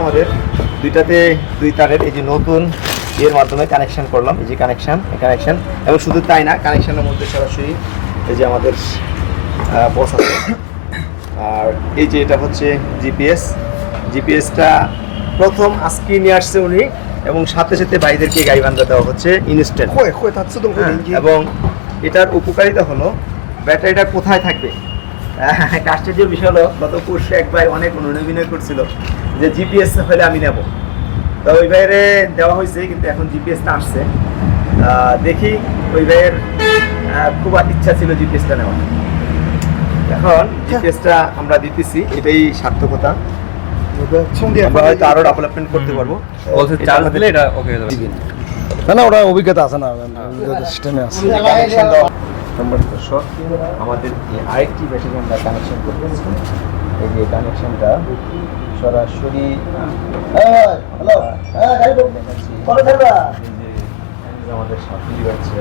আমাদের দুইটাতে দুই তারের এই যে নতুন এর মাধ্যমে কানেকশন করলাম এই যে কানেকশন কানেকশন এবং শুধু তাই না কানেকশনের মধ্যে সরাসরি এই যে আমাদের বস আছে। আর এই যে এটা হচ্ছে জিপিএস জিপিএসটা প্রথম আজকে নিয়ে আসছে উনি এবং সাথে সাথে ভাইদেরকে গাড়ি বান্ধা দেওয়া হচ্ছে ইনস্ট্যান্ট এবং এটার উপকারিতা হলো ব্যাটারিটা কোথায় থাকবে? একটা আশ্চর্যের বিষয় হলো গত পরশু এক ভাই অনেক অনুভিনয় করছিল যে জিপিএস হলে আমি নেব। তো ওই ভাইয়ের দেওয়া হয়েছে কিন্তু এখন জিপিএসটা আসছে। দেখি ওই ভাইয়ের খুব ইচ্ছা ছিল জিপিএসটা নেওয়া এখন আচ্ছা। জিপিএসটা আমরা দিতেছি এটাই সার্থকতা। আমরা হয়তো আরও ডেভেলপমেন্ট করতে পারব। না না ওটা অভিজ্ঞতা আছে না সিস্টেমে হ্যাঁ। আছে। সম্মানিত দর্শক আমাদের এই আরেকটি ব্যাটারি আমরা কানেকশন করতেছি এই যে কানেকশনটা সরাসরি হ্যালো আমাদের সাথে যাচ্ছে।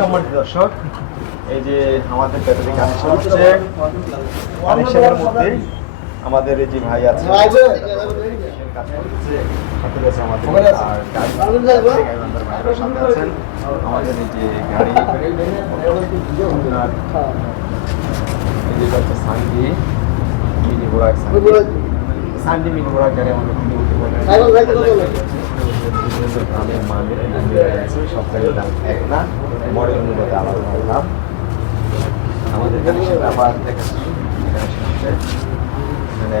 সম্মানিত দর্শক এই যে আমাদের ব্যাটারি কানেকশন হচ্ছে। কানেকশনের মধ্যে আমাদের এই যে ভাই আছে। সাথে আমাদের সাথে এই যে গাড়ি এই যে সানডি মিনি গাড়ি আমাদের মানে সব গাড়ির দাম এক মডেল অনুপাতে আলাদা আমাদের কানেকশন আবার দেখা মানে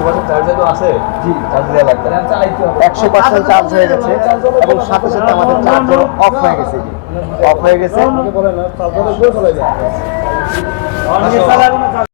একশো পার্সেন্ট আছে? জি। চার্জ দেওয়া লাগবে একশো পার্সেন্ট চার্জ হয়ে গেছে এবং সাথে সাথে আমাদের চার্জার অফ হয়ে গেছে। অফ হয়ে গেছে?